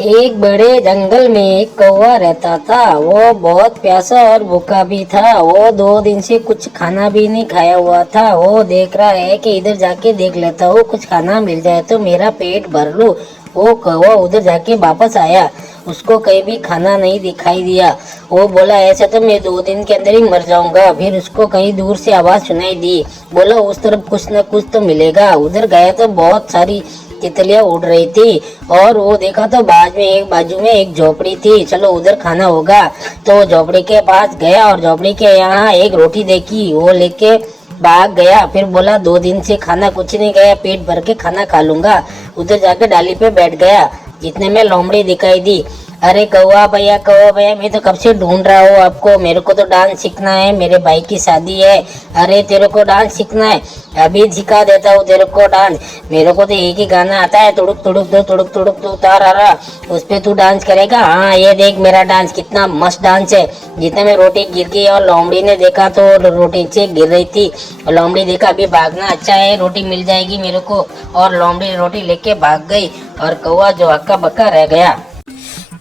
एक बड़े जंगल में एक कौवा रहता था। वो बहुत प्यासा और भूखा भी था। वो 2 दिन से कुछ खाना भी नहीं खाया हुआ था। वो देख रहा है कि इधर जाके देख लेता हूँ, कुछ खाना मिल जाए तो मेरा पेट भर लूं। वो कौवा उधर जाके वापस आया। उसको कहीं भी खाना नहीं दिखाई दिया। वो बोला ऐसा तो मैं 2 दिन के अंदर ही मर जाऊंगा। फिर उसको कहीं दूर से आवाज सुनाई दी। बोला उस तरफ कुछ न कुछ तो मिलेगा। उधर गया तो बहुत सारी तितलियां उड़ रही थी और वो देखा तो बाजू में एक झोपड़ी थी। चलो उधर खाना होगा। तो वो झोपड़ी के पास गया और झोपड़ी के यहाँ एक रोटी देखी। वो लेके भाग गया। फिर बोला 2 दिन से खाना कुछ नहीं गया, पेट भर के खाना खा लूंगा। उधर जाकर डाली पे बैठ गया। जितने में लोमड़ी दिखाई दी। अरे कौवा भैया मैं तो कब से ढूंढ रहा हूँ आपको। मेरे को तो डांस सीखना है, मेरे भाई की शादी है। अरे तेरे को डांस सीखना है, अभी सिखा देता हूँ तेरे को डांस। मेरे को तो एक ही गाना आता है, तुड़ुक तुड़ुक दो तारा, उस पे तू डांस करेगा। हाँ ये देख मेरा डांस कितना मस्त डांस है। जितने में रोटी गिर गई और लोमड़ी ने देखा तो रोटी से गिर रही थी। लोमड़ी देखा अभी भागना अच्छा है, रोटी मिल जाएगी मेरे को। और लोमड़ी रोटी लेके भाग गई और कौवा जो हक्का बक्का रह गया।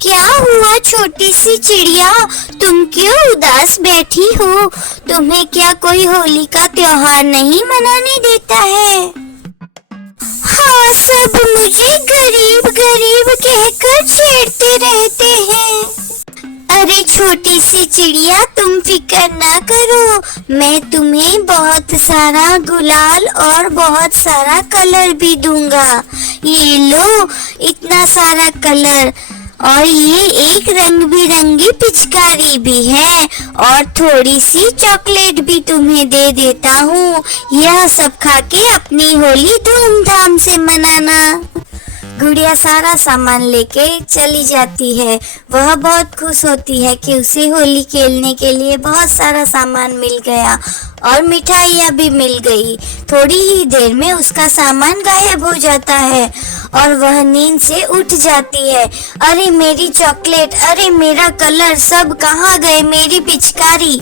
क्या हुआ छोटी सी चिड़िया, तुम क्यों उदास बैठी हो? तुम्हें क्या कोई होली का त्योहार नहीं मनाने देता है? हाँ, सब मुझे गरीब गरीब कहकर छेड़ते रहते हैं। अरे छोटी सी चिड़िया, तुम फिक्र ना करो, मैं तुम्हें बहुत सारा गुलाल और बहुत सारा कलर भी दूंगा। ये लो इतना सारा कलर, और ये एक रंग बिरंगी पिचकारी भी है, और थोड़ी सी चॉकलेट भी तुम्हें दे देता हूँ। यह सब खा के अपनी होली धूमधाम से मनाना। गुड़िया सारा सामान लेके चली जाती है। वह बहुत खुश होती है कि उसे होली खेलने के लिए बहुत सारा सामान मिल गया और मिठाइयाँ भी मिल गई। थोड़ी ही देर में उसका सामान गायब हो जाता है और वह नींद से उठ जाती है। अरे मेरी चॉकलेट, अरे मेरा कलर, सब कहाँ गए? मेरी पिचकारी।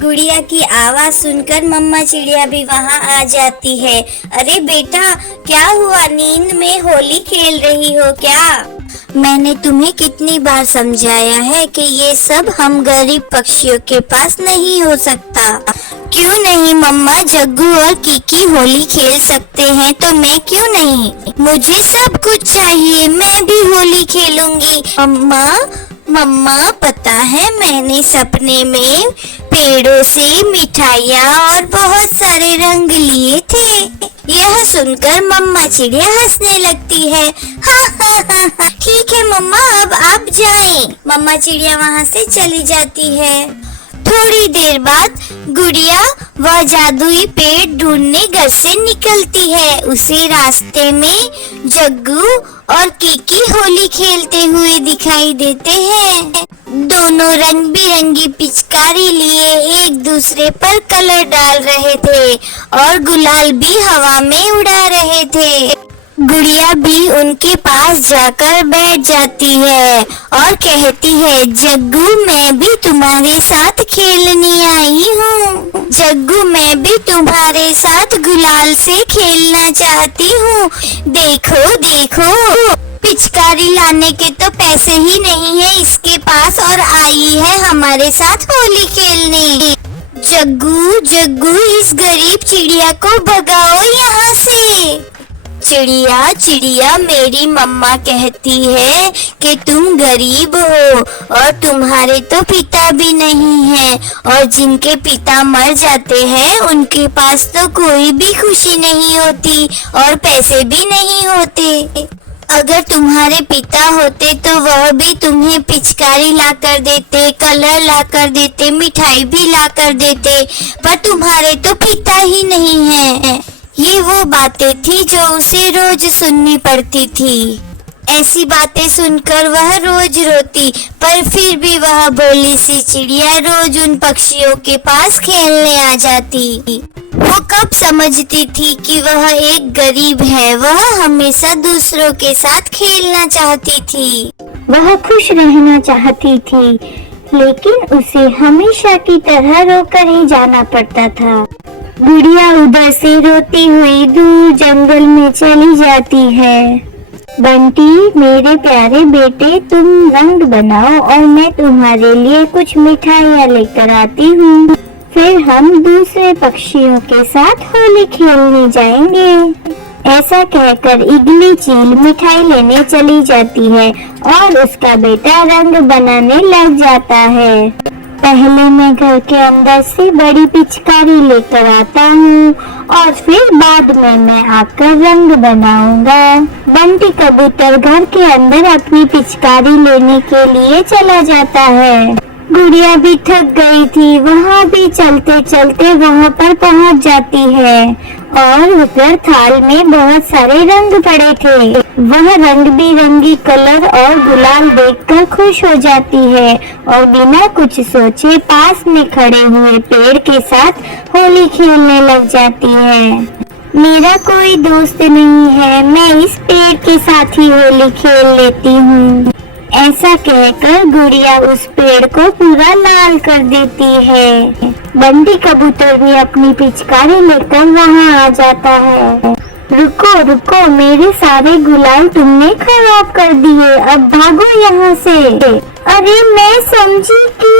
गुड़िया की आवाज सुनकर मम्मा चिड़िया भी वहाँ आ जाती है। अरे बेटा, क्या हुआ? नींद में होली खेल रही हो क्या? मैंने तुम्हें कितनी बार समझाया है कि ये सब हम गरीब पक्षियों के पास नहीं हो सकता। क्यों नहीं मम्मा, जग्गू और कीकी होली खेल सकते हैं तो मैं क्यों नहीं? मुझे सब कुछ चाहिए, मैं भी होली खेलूंगी। मम्मा पता है मैंने सपने में पेड़ों से मिठाइयाँ और बहुत सारे रंग लिए थे। यह सुनकर मम्मा चिड़िया हंसने लगती है। हा, ठीक है मम्मा, अब आप जाएं। मम्मा चिड़िया वहाँ से चली जाती है। थोड़ी देर बाद गुड़िया वह जादुई पेड़ ढूंढने घर से निकलती है। उसे रास्ते में जग्गू और कीकी होली खेलते हुए दिखाई देते हैं। दोनों रंग बिरंगी पिचकारी लिए एक दूसरे पर कलर डाल रहे थे और गुलाल भी हवा में उड़ा रहे थे। गुड़िया भी उनके पास जाकर बैठ जाती है और कहती है, जग्गू मैं भी तुम्हारे साथ खेलने आई हूँ। जग्गू मैं भी तुम्हारे साथ गुलाल से खेलना चाहती हूँ। देखो देखो, पिचकारी लाने के तो पैसे ही नहीं है इसके पास और आई है हमारे साथ होली खेलने। जग्गू इस गरीब चिड़िया को भगाओ यहाँ से। चिड़िया मेरी मम्मा कहती है कि तुम गरीब हो और तुम्हारे तो पिता भी नहीं है, और जिनके पिता मर जाते हैं उनके पास तो कोई भी खुशी नहीं होती और पैसे भी नहीं होते। अगर तुम्हारे पिता होते तो वह भी तुम्हें पिचकारी ला कर देते, कलर ला कर देते, मिठाई भी ला कर देते, पर तुम्हारे तो पिता ही नहीं है। ये वो बातें थी जो उसे रोज सुननी पड़ती थी। ऐसी बातें सुनकर वह रोज रोती, पर फिर भी वह भोली सी चिड़िया रोज उन पक्षियों के पास खेलने आ जाती। वो कब समझती थी कि वह एक गरीब है। वह हमेशा दूसरों के साथ खेलना चाहती थी, वह खुश रहना चाहती थी, लेकिन उसे हमेशा की तरह रोकर ही जाना पड़ता था। गुड़िया उधर से रोती हुई दूर जंगल में चली जाती है। बंटी मेरे प्यारे बेटे, तुम रंग बनाओ और मैं तुम्हारे लिए कुछ मिठाइयाँ लेकर आती हूँ। फिर हम दूसरे पक्षियों के साथ होली खेलने जाएंगे। ऐसा कहकर इगली चील मिठाई लेने चली जाती है और उसका बेटा रंग बनाने लग जाता है। पहले मैं घर के अंदर से बड़ी पिचकारी लेकर आता हूँ और फिर बाद में मैं आकर रंग बनाऊंगा। बंटी कबूतर घर के अंदर अपनी पिचकारी लेने के लिए चला जाता है। गुड़िया भी थक गई थी, वहाँ भी चलते चलते वहाँ पर पहुँच जाती है और उधर थाल में बहुत सारे रंग पड़े थे। वह रंग बिरंगी कलर और गुलाल देखकर खुश हो जाती है और बिना कुछ सोचे पास में खड़े हुए पेड़ के साथ होली खेलने लग जाती है। मेरा कोई दोस्त नहीं है, मैं इस पेड़ के साथ ही होली खेल लेती हूँ। ऐसा कहकर गुड़िया उस पेड़ को पूरा लाल कर देती है। बंटी कबूतर भी अपनी पिचकारी लेकर वहाँ आ जाता है। रुको रुको, मेरे सारे गुलाल तुमने खराब कर दिए, अब भागो यहाँ से। अरे मैं समझी कि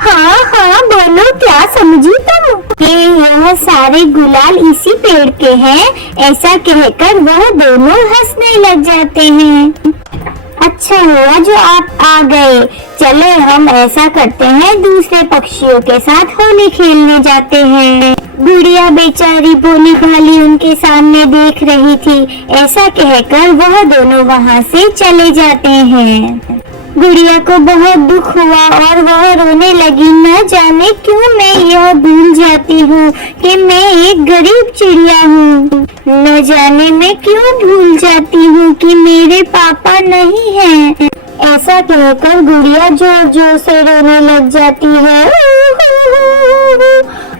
हाँ हाँ बोलो, क्या समझी तुम? कि यह सारे गुलाल इसी पेड़ के हैं। ऐसा कहकर वह दोनों हंसने लग जाते हैं। अच्छा हुआ जो आप आ गए। चलो हम ऐसा करते हैं, दूसरे पक्षियों के साथ होली खेलने जाते हैं। गुड़िया बेचारी भोली भाली उनके सामने देख रही थी। ऐसा कहकर वह दोनों वहाँ से चले जाते हैं। गुड़िया को बहुत दुख हुआ और वह रोने लगी। न जाने क्यों मैं यह भूल जाती हूँ कि मैं एक गरीब चिड़िया हूँ। न जाने मैं क्यों भूल जाती हूँ कि मेरे पापा नहीं हैं। ऐसा कहकर गुड़िया जोर जोर से रोने लग जाती है।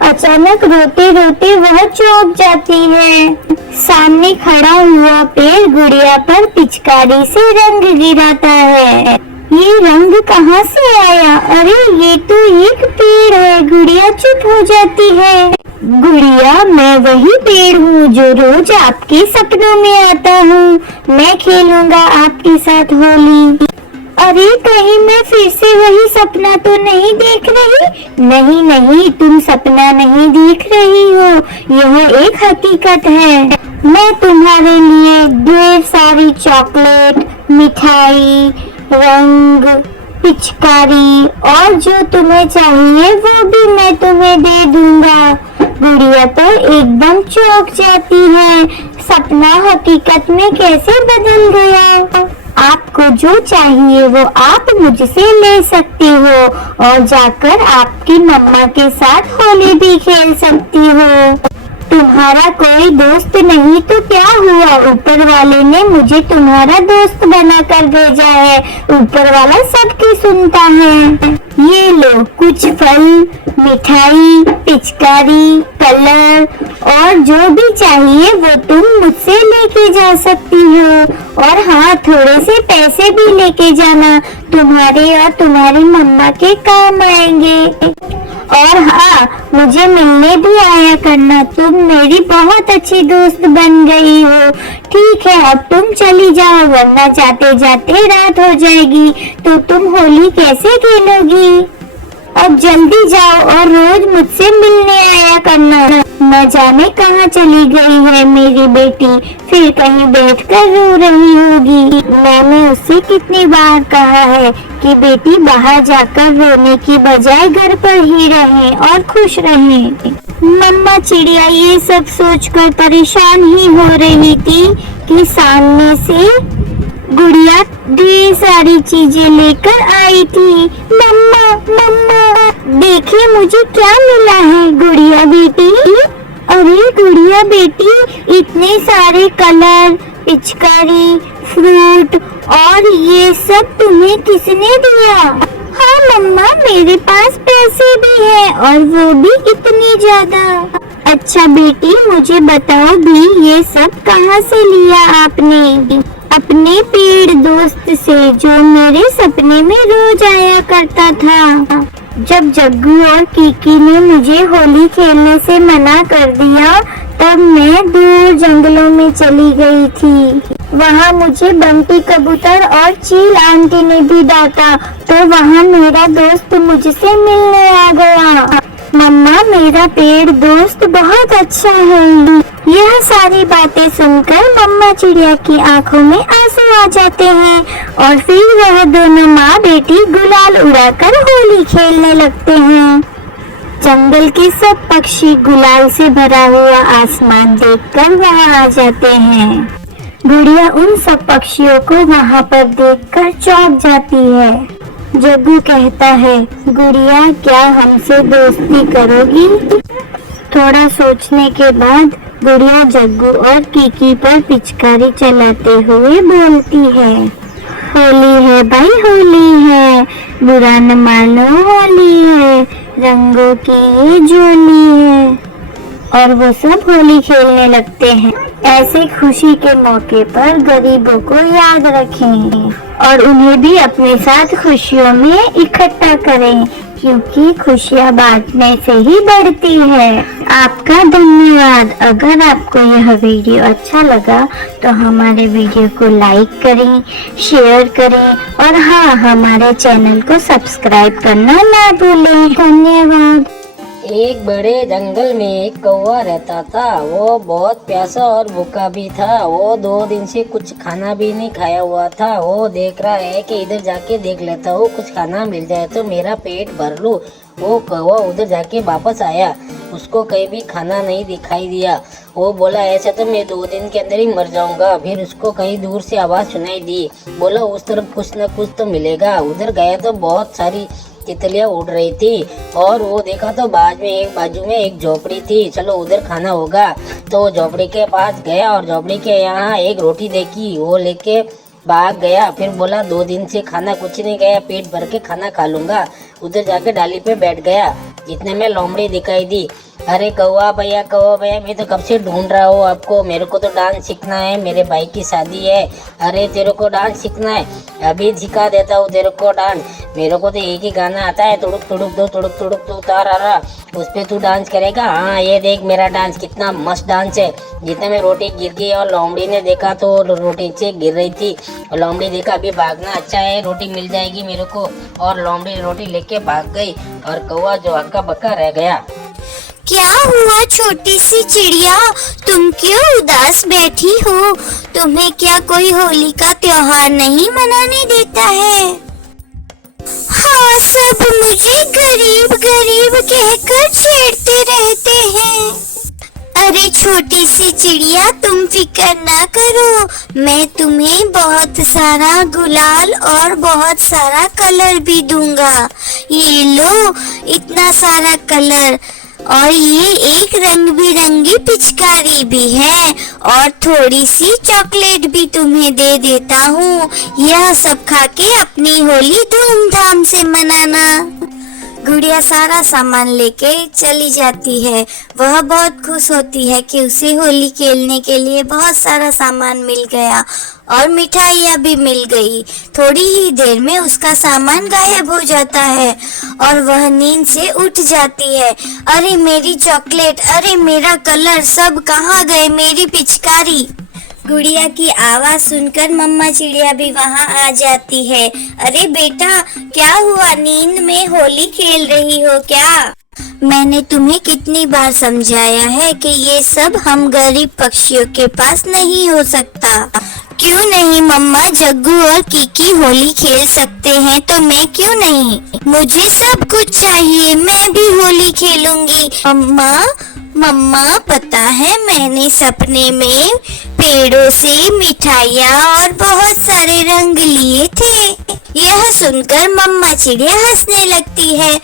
अचानक रोते रोते वह चौंक जाती है। सामने खड़ा हुआ पेड़ गुड़िया पर पिचकारी से रंग गिराता है। ये रंग कहाँ से आया? अरे ये तो एक पेड़ है। गुड़िया चुप हो जाती है। गुड़िया, मैं वही पेड़ हूँ जो रोज आपके सपनों में आता हूँ। मैं खेलूंगा आपके साथ होली। अरे कहीं मैं फिर से वही सपना तो नहीं देख रही? नहीं नहीं, तुम सपना नहीं देख रही हो, यह एक हकीकत है। मैं तुम्हारे लिए ढेर सारी चॉकलेट, मिठाई, रंग, पिचकारी और जो तुम्हें चाहिए वो भी मैं तुम्हें दे दूंगा। गुड़िया तो एकदम चौंक जाती है। सपना हकीकत में कैसे बदल गया? आपको जो चाहिए वो आप मुझसे ले सकती हो और जाकर आपकी मम्मा के साथ होली भी खेल सकती हो। तुम्हारा कोई दोस्त नहीं तो क्या हुआ, ऊपर वाले ने मुझे तुम्हारा दोस्त बनाकर भेजा है। ऊपर वाला सबकी सुनता है। ये लो कुछ फल, मिठाई, पिचकारी, कलर और जो भी चाहिए वो तुम मुझसे लेके जा सकती हो। और हाँ, थोड़े से पैसे भी लेके जाना, तुम्हारे और तुम्हारी मम्मा के काम आएंगे। और हाँ, मुझे मिलने भी आया करना, तुम मेरी बहुत अच्छी दोस्त बन गई हो। ठीक है, अब तुम चली जाओ वरना जाते जाते रात हो जाएगी तो तुम होली कैसे खेलोगी? अब जल्दी जाओ और रोज मुझसे मिलने आया करना। न जाने कहाँ चली गई है मेरी बेटी, फिर कहीं बैठकर रो रही होगी। मैंने उससे कितनी बार कहा है कि बेटी बाहर जाकर रोने की बजाय घर पर ही रहे और खुश रहे। मम्मा चिड़िया ये सब सोचकर परेशान ही हो रही थी कि सामने से गुड़िया ढेर सारी चीजें लेकर आई थी। मम्मा मम्मा देखिए मुझे क्या मिला है। गुड़िया बेटी, अरे गुड़िया बेटी, इतने सारे कलर, पिचकारी, फ्रूट और ये सब तुम्हें किसने दिया? हाँ मम्मा, मेरे पास पैसे भी है और वो भी इतनी ज्यादा। अच्छा बेटी, मुझे बताओ भी ये सब कहाँ से लिया आपने? अपने पेड़ दोस्त से जो मेरे सपने में रोज आया करता था। जब जग्गू और कीकी ने मुझे होली खेलने से मना कर दिया तब मैं दूर जंगलों में चली गई थी। वहाँ मुझे बंटी कबूतर और चील आंटी ने भी डांटा तो वहाँ मेरा दोस्त मुझसे मिलने आ गया। मम्मा, मेरा पेड़ दोस्त बहुत अच्छा है। यह सारी बातें सुनकर मम्मा चिड़िया की आंखों में आंसू आ जाते हैं और फिर वह दोनों माँ बेटी गुलाल उड़ाकर होली खेलने लगते हैं। जंगल के सब पक्षी गुलाल से भरा हुआ आसमान देखकर वहाँ आ जाते हैं। गुड़िया उन सब पक्षियों को वहाँ पर देखकर चौंक जाती है। जग्गू कहता है, गुड़िया क्या हमसे दोस्ती करोगी? थोड़ा सोचने के बाद गुड़िया जग्गू और कीकी पर पिचकारी चलाते हुए बोलती है, होली है भाई होली है, बुरा न मानो होली है, रंगों की ये जोली है। और वो सब होली खेलने लगते हैं। ऐसे खुशी के मौके पर गरीबों को याद रखें और उन्हें भी अपने साथ खुशियों में इकट्ठा करें, क्योंकि खुशियाँ बांटने से ही बढ़ती है। आपका धन्यवाद। अगर आपको यह वीडियो अच्छा लगा तो हमारे वीडियो को लाइक करें, शेयर करें और हाँ, हमारे चैनल को सब्सक्राइब करना ना भूलें। धन्यवाद। एक बड़े जंगल में एक कौवा रहता था। वो बहुत प्यासा और भूखा भी था। वो 2 दिन से कुछ खाना भी नहीं खाया हुआ था। वो देख रहा है कि इधर जाके देख लेता हूँ, कुछ खाना मिल जाए तो मेरा पेट भर लूँ। वो कौवा उधर जाके वापस आया, उसको कहीं भी खाना नहीं दिखाई दिया। वो बोला, ऐसा तो मैं 2 दिन के अंदर ही मर जाऊंगा। फिर उसको कहीं दूर से आवाज़ सुनाई दी, बोला उस तरफ कुछ न कुछ तो मिलेगा। उधर गया तो बहुत सारी तितलियां उड़ रही थी और वो देखा तो बाजू में एक झोपड़ी थी। चलो उधर खाना होगा, तो झोपड़ी के पास गया और झोपड़ी के यहाँ एक रोटी देखी, वो लेके भाग गया। फिर बोला 2 दिन से खाना कुछ नहीं गया, पेट भर के खाना खा लूंगा। उधर जाके डाली पे बैठ गया। जितने में लोमड़ी दिखाई दी, अरे कौवा भैया मैं तो कब से ढूंढ रहा हूँ आपको। मेरे को तो डांस सीखना है, मेरे भाई की शादी है। अरे तेरे को डांस सीखना है, अभी सिखा देता हूँ तेरे को डांस। मेरे को तो एक ही गाना आता है, तुड़ुक तुड़ुक दो तुड़ुक तुड़ुक तो तारा, उस पर तू डांस करेगा। हाँ ये देख मेरा डांस कितना मस्त डांस है। जितने में रोटी गिर गई और लोमड़ी ने देखा तो रोटी से गिर रही थी और लोमड़ी देखा अभी भागना अच्छा है, रोटी मिल जाएगी मेरे को। और लोमड़ी रोटी लेके भाग गई और कौवा जो हक्का बक्का रह गया। क्या हुआ छोटी सी चिड़िया, तुम क्यों उदास बैठी हो? तुम्हें क्या कोई होली का त्योहार नहीं मनाने देता है? हाँ, सब मुझे गरीब गरीब कहकर छेड़ते रहते हैं। अरे छोटी सी चिड़िया, तुम फिक्र ना करो, मैं तुम्हें बहुत सारा गुलाल और बहुत सारा कलर भी दूंगा। ये लो इतना सारा कलर, और ये एक रंग बिरंगी पिचकारी भी है और थोड़ी सी चॉकलेट भी तुम्हें दे देता हूँ। यह सब खा के अपनी होली धूमधाम से मनाना। गुड़िया सारा सामान लेके चली जाती है। वह बहुत खुश होती है कि उसे होली खेलने के लिए बहुत सारा सामान मिल गया और मिठाइयाँ भी मिल गई। थोड़ी ही देर में उसका सामान गायब हो जाता है और वह नींद से उठ जाती है। अरे मेरी चॉकलेट, अरे मेरा कलर, सब कहाँ गए? मेरी पिचकारी। गुड़िया की आवाज सुनकर मम्मा चिड़िया भी वहाँ आ जाती है। अरे बेटा, क्या हुआ? नींद में होली खेल रही हो क्या? मैंने तुम्हें कितनी बार समझाया है कि ये सब हम गरीब पक्षियों के पास नहीं हो सकता। क्यों नहीं मम्मा, जग्गू और कीकी होली खेल सकते हैं तो मैं क्यों नहीं? मुझे सब कुछ चाहिए, मैं भी होली खेलूंगी। मम्मा पता है मैंने सपने में पेड़ों से मिठाइयाँ और बहुत सारे रंग लिए थे। यह सुनकर मम्मा चिड़िया हंसने लगती है।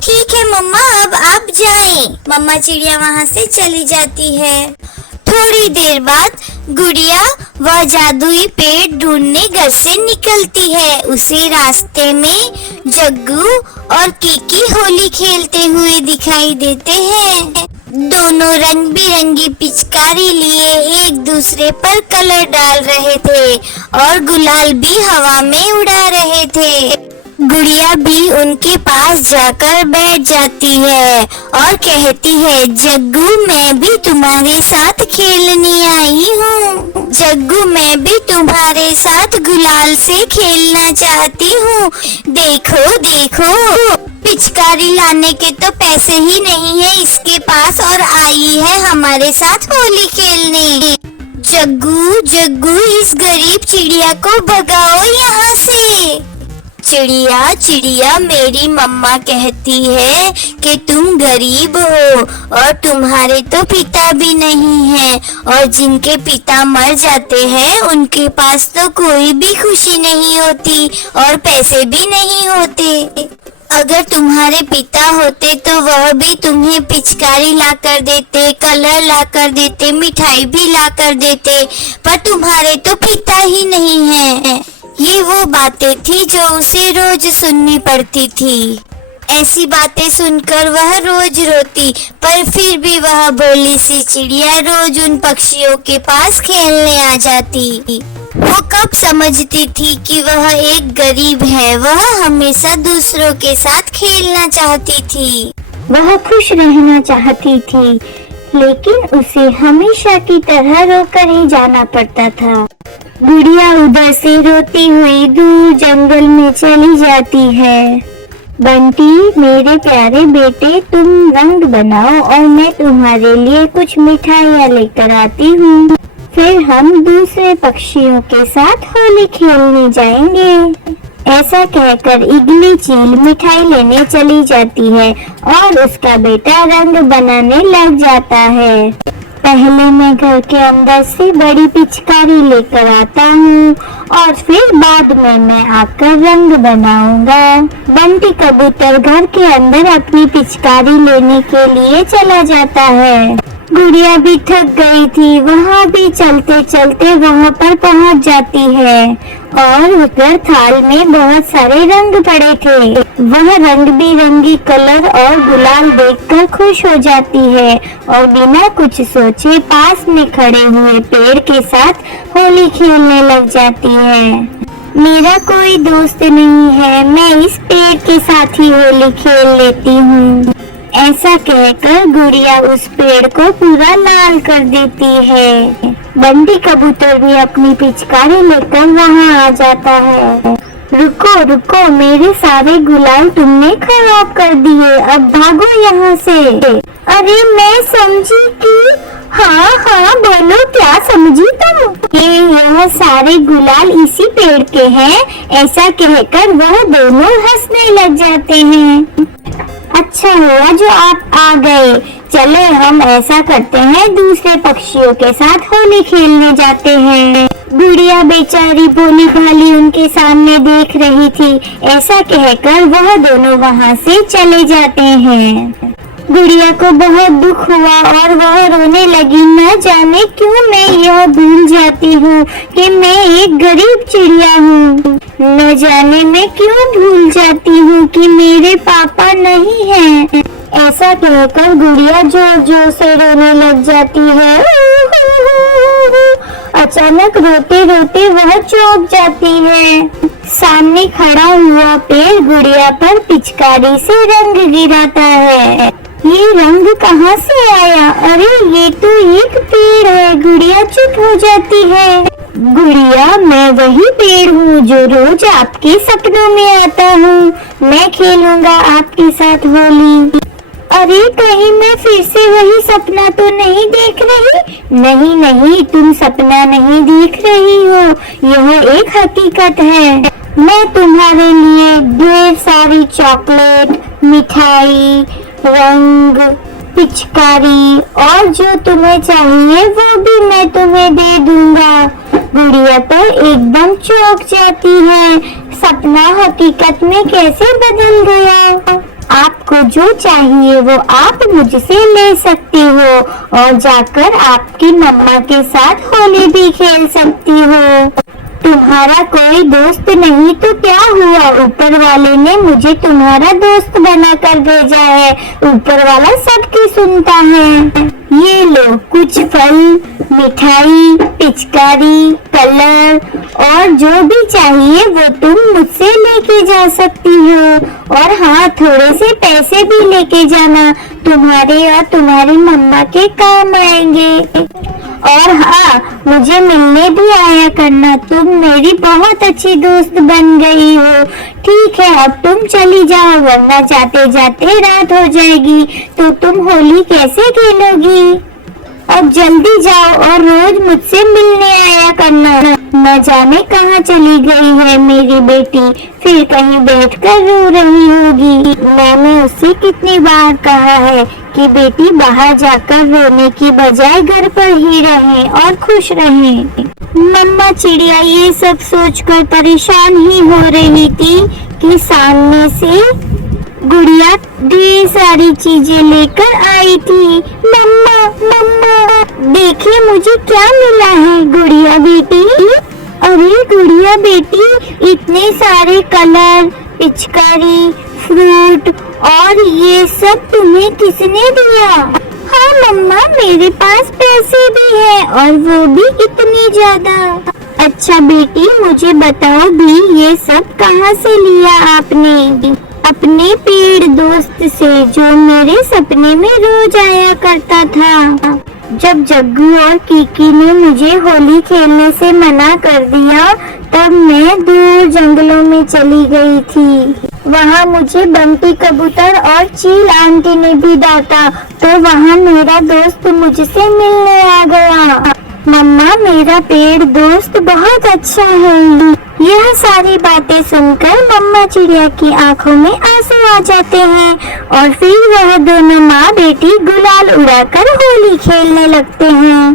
ठीक है मम्मा, अब आप जाएं। मम्मा चिड़िया वहाँ से चली जाती है। थोड़ी देर बाद गुड़िया वह जादुई पेड़ ढूंढने घर से निकलती है। उसे रास्ते में जग्गू और कीकी होली खेलते हुए दिखाई देते हैं। दोनों रंग बिरंगी पिचकारी लिए एक दूसरे पर कलर डाल रहे थे और गुलाल भी हवा में उड़ा रहे थे। गुड़िया भी उनके पास जाकर बैठ जाती है और कहती है, जग्गू मैं भी तुम्हारे साथ खेलने आई हूँ। जग्गू मैं भी तुम्हारे साथ गुलाल से खेलना चाहती हूँ। देखो देखो, पिचकारी लाने के तो पैसे ही नहीं है इसके पास और आई है हमारे साथ होली खेलने। जग्गू जग्गू, इस गरीब चिड़िया को भगाओ यहाँ से। चिड़िया चिड़िया, मेरी मम्मा कहती है कि तुम गरीब हो और तुम्हारे तो पिता भी नहीं है, और जिनके पिता मर जाते हैं उनके पास तो कोई भी खुशी नहीं होती और पैसे भी नहीं होते। अगर तुम्हारे पिता होते तो वह भी तुम्हें पिचकारी ला कर देते, कलर ला कर देते, मिठाई भी ला कर देते, पर तुम्हारे तो पिता ही नहीं है। ये वो बातें थी जो उसे रोज सुननी पड़ती थी। ऐसी बातें सुनकर वह रोज रोती, पर फिर भी वह भोली सी चिड़िया रोज उन पक्षियों के पास खेलने आ जाती। वो कब समझती थी कि वह एक गरीब है, वह हमेशा दूसरों के साथ खेलना चाहती थी। वह खुश रहना चाहती थी, लेकिन उसे हमेशा की तरह रोकर ही जाना पड़ता था। गुड़िया उधर से रोती हुई दूर जंगल में चली जाती है। बंटी मेरे प्यारे बेटे, तुम रंग बनाओ और मैं तुम्हारे लिए कुछ मिठाइयाँ लेकर आती हूँ। फिर हम दूसरे पक्षियों के साथ होली खेलने जाएंगे। ऐसा कहकर इगली चील मिठाई लेने चली जाती है और उसका बेटा रंग बनाने लग जाता है। पहले मैं घर के अंदर से बड़ी पिचकारी लेकर आता हूँ और फिर बाद में मैं आकर रंग बनाऊंगा। बंटी कबूतर घर के अंदर अपनी पिचकारी लेने के लिए चला जाता है। गुड़िया भी थक गई थी, वहाँ भी चलते चलते वहाँ पर पहुँच जाती है और उधर थाल में बहुत सारे रंग पड़े थे। वह रंग बिरंगी कलर और गुलाल देखकर खुश हो जाती है और बिना कुछ सोचे पास में खड़े हुए पेड़ के साथ होली खेलने लग जाती है। मेरा कोई दोस्त नहीं है, मैं इस पेड़ के साथ ही होली खेल लेती हूँ। ऐसा कहकर गुड़िया उस पेड़ को पूरा लाल कर देती है। बंटी कबूतर भी अपनी पिचकारी लेकर वहाँ आ जाता है। रुको रुको, मेरे सारे गुलाल तुमने खराब कर दिए, अब भागो यहाँ से। अरे मैं समझी कि हाँ हाँ बोलो, क्या समझी तुम? यह सारे गुलाल इसी पेड़ के हैं। ऐसा कहकर वह दोनों हंसने लग जाते हैं। अच्छा हुआ जो आप आ गए। चलो हम ऐसा करते हैं, दूसरे पक्षियों के साथ होली खेलने जाते हैं। गुड़िया बेचारी भोली भाली उनके सामने देख रही थी। ऐसा कहकर वह दोनों वहाँ से चले जाते हैं। गुड़िया को बहुत दुख हुआ और वह रोने लगी। न जाने क्यों मैं यह भूल जाती हूँ कि मैं एक गरीब चिड़िया हूँ। न जाने मैं क्यों भूल जाती हूँ कि मेरे पापा नहीं हैं। ऐसा कहकर गुड़िया जोर जोर से रोने लग जाती है। अचानक रोते रोते वह चौंक जाती है। सामने खड़ा हुआ पेड़ गुड़िया पर पिचकारी से रंग गिराता है। ये रंग कहाँ से आया? अरे ये तो एक पेड़ है। गुड़िया चुप हो जाती है। गुड़िया, मैं वही पेड़ हूँ जो रोज आपके सपनों में आता हूँ। मैं खेलूंगा आपके साथ होली। अरे कहीं मैं फिर से वही सपना तो नहीं देख रही? नहीं नहीं, तुम सपना नहीं देख रही हो, यह एक हकीकत है। मैं तुम्हारे लिए ढेर सारी चॉकलेट, मिठाई, रंग, पिचकारी और जो तुम्हें चाहिए वो भी मैं तुम्हें दे दूंगा। गुड़िया तो एकदम चौंक जाती है। सपना हकीकत में कैसे बदल गया? आपको जो चाहिए वो आप मुझसे ले सकती हो और जाकर आपकी मम्मा के साथ होली भी खेल सकती हो। तुम्हारा कोई दोस्त नहीं तो क्या हुआ, ऊपर वाले ने मुझे तुम्हारा दोस्त बनाकर भेजा है। ऊपर वाला सबकी सुनता है। ये लो कुछ फल, मिठाई, पिचकारी, कलर और जो भी चाहिए वो तुम मुझसे ले लेके जा सकती हो। और हाँ, थोड़े से पैसे भी लेके जाना, तुम्हारे और तुम्हारी मम्मा के काम आएंगे। और हाँ, मुझे मिलने भी आया करना, तुम मेरी बहुत अच्छी दोस्त बन गई हो। ठीक है, अब तुम चली जाओ, वरना जाते जाते रात हो जाएगी तो तुम होली कैसे खेलोगी। अब जल्दी जाओ और रोज मुझसे मिलने आया करना। न जाने कहाँ चली गई है मेरी बेटी, फिर कहीं बैठकर रो रही होगी। मैंने उससे कितनी बार कहा है कि बेटी बाहर जाकर रोने की बजाय घर पर ही रहे और खुश रहे। मम्मा चिड़िया ये सब सोचकर परेशान ही हो रही थी कि सामने से गुड़िया ढेर सारी चीजें लेकर आई थी। मम्मा मम्मा देखिए मुझे क्या मिला है गुड़िया बेटी। अरे गुड़िया बेटी, इतने सारे कलर, पिचकारी, फ्रूट और ये सब तुम्हें किसने दिया? हाँ मम्मा, मेरे पास पैसे भी है और वो भी इतनी ज्यादा। अच्छा बेटी, मुझे बताओ भी ये सब कहाँ से लिया आपने? अपने पेड़ दोस्त से, जो मेरे सपने में रोज आया करता था। जब जग्गू और कीकी ने मुझे होली खेलने से मना कर दिया, तब मैं दूर जंगलों में चली गई थी। वहाँ मुझे बंटी कबूतर और चील आंटी ने भी डांटा, तो वहाँ मेरा दोस्त मुझसे मिलने आ गया। मम्मा, मेरा पेड़ दोस्त बहुत अच्छा है। यह सारी बातें सुनकर मम्मा चिड़िया की आंखों में आंसू आ जाते हैं और फिर वह दोनों माँ बेटी गुलाल उड़ाकर होली खेलने लगते हैं।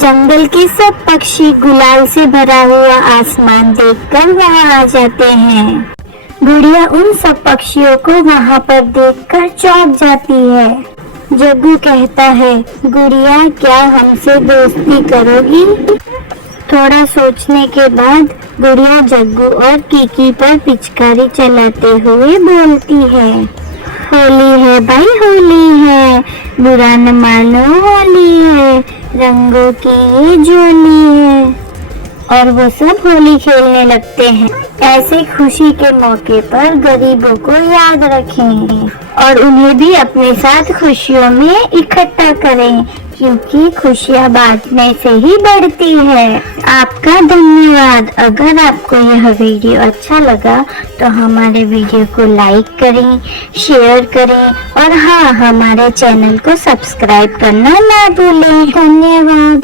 जंगल के सब पक्षी गुलाल से भरा हुआ आसमान देखकर वहाँ आ जाते हैं। गुड़िया उन सब पक्षियों को वहाँ पर देखकर चौंक जाती है। जग्गू कहता है, गुड़िया क्या हमसे दोस्ती करोगी? थोड़ा सोचने के बाद गुड़िया जग्गू और कीकी पर पिचकारी चलाते हुए बोलती है, होली है भाई होली है, बुरा न मानो होली है, रंगों की ये जोली है। और वो सब होली खेलने लगते हैं। ऐसे खुशी के मौके पर गरीबों को याद रखें और उन्हें भी अपने साथ खुशियों में इकट्ठा करें, क्योंकि खुशियाँ बांटने से ही बढ़ती है। आपका धन्यवाद। अगर आपको यह वीडियो अच्छा लगा तो हमारे वीडियो को लाइक करें, शेयर करें और हाँ, हमारे चैनल को सब्सक्राइब करना ना भूलें। धन्यवाद।